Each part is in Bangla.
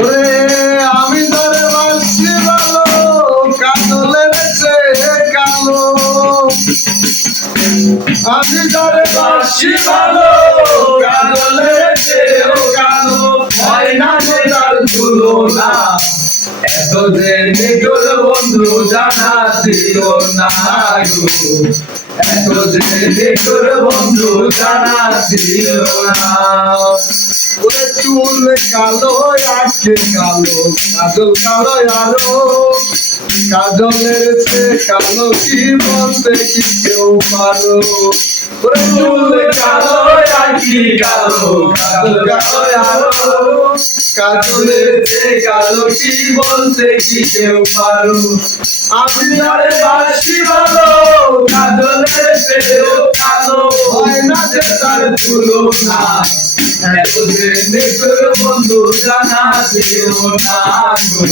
ওরে আমি ধরে বাসি ভালো কাজলের চেয়ে কালো, আমি ধরে বাসি ভালো কাজলের চেয়েও কালো, হয় না যে তার তুলনা। এত যে নিকট বন্ধু জানা ছিল না গো, এত যে নিকট বন্ধু জানা ছিল না। ওরে চুল কালো আঁখি কালো কাজল কালো আরো, কাজলের চেয়ে কালো কি বলতে কি কেউ পারো। ওরে চুল কালো আঁখি কালো কাজল কালো আরো, কাজলের চেয়ে কালো কি বলতে কি কেউ পারো। আমি যারে বাসি ভালো কাজলের চেয়েও কালো, হয় না যে তার তুলনা। এত যে নিকট বন্ধু জানা ছিল না গো,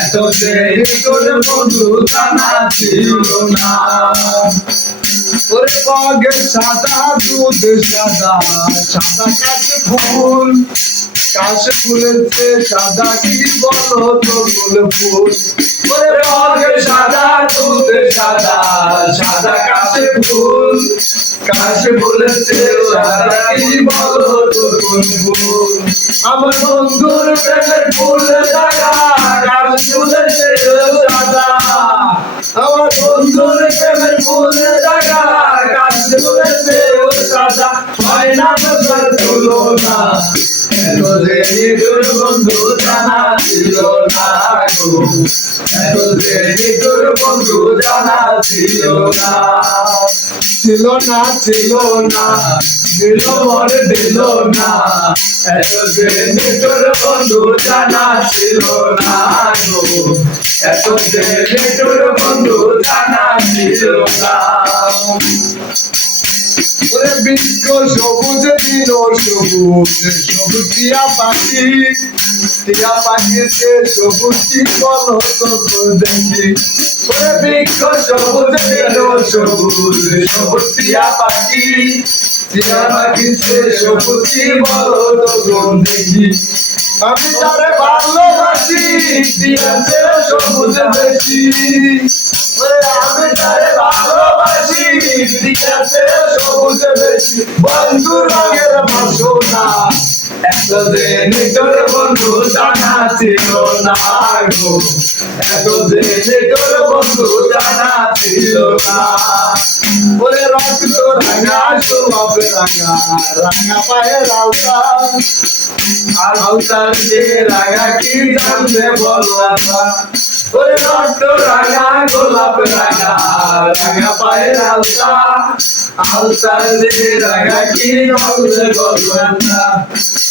এত যে নিকট বন্ধু জানা ছিল না। ওরে বাগে সাদা দুধ সাদা, সাদা কাশে ফুল, কাশে ফুলের চেয়ে সাদা কি বলো তো ফুল ফুল। ওরে বাগে সাদা দুধ সাদা, সাদা কাশে ফুল, কাশে ফুলের চেয়ে সাদা কি বলো তো ফুল ফুল। আমার বন্ধুর প্রেমের ফুল লাগা কাশে ফুলের চেয়ে সাদা, আমার বন্ধুর প্রেমের ফুল লাগা কাশে ফুলের চেয়ে সাদা, হয় না তার তুলনা। এত যে নিকট বন্ধু জানা ছিল না গো, এত যে নিকট বন্ধু জানা ছিল না। ছিল না ছিল না দিল মরে দিল না, এত যে নিকট বন্ধু জানা ছিল না গো, এত যে নিকট বন্ধু জানা ছিল না। ওরে বৃক্ষ সবুজ দিন সবুজ সবুজ টিয়া পাখি, টিয়া পাখিতে সবুজ কি বলো তো দেখি। ওরে বৃক্ষ সবুজ দিন সবুজ সবুজ টিয়া পাখি, টিয়া পাখিতে সবুজ কি বলো তো দেখি। আমি তারে ভালোবাসি টিয়াতে সবুজ বেশি, আমি তারে ভালোবাসি টিয়াতে সবুজ বেশি। বন্ধু রঙের বাসনা, এত যে নিকট বন্ধু জানা ছিল না গো, এত যে নিকট বন্ধু জানা ছিল না। ওরে রক্ত রাঙা সোহাব রাঙা, রাঙা পায়ের আলতা, আর আলতার যে রাঙা কি জানতে বললা। ওরে রক্ত রাঙা গোলাপ রাঙা, রাঙা পায়ের আলতা, আলতার যে রাঙা কি জানতে বললা।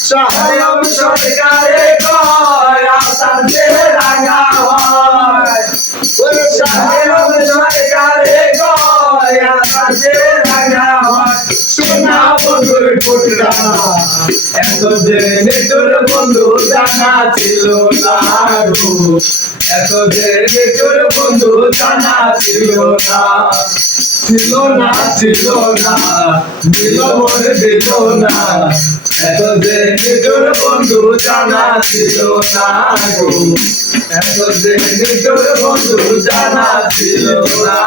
সাহেব সরকারে কয় আলতার যে রাঙা হয়, ওরে সাহেব সরকারে কয় আলতার যে রাঙা হয়। সোনা বন্ধুর টুকরা, এত যে নিকট বন্ধু জানা ছিল না গো, এত যে নিকট বন্ধু জানা ছিল না। ছিল না ছিল না দিল মরে দিল না, এত যে নিকট বন্ধু জানা ছিল না গো, এত যে নিকট বন্ধু জানা ছিল না।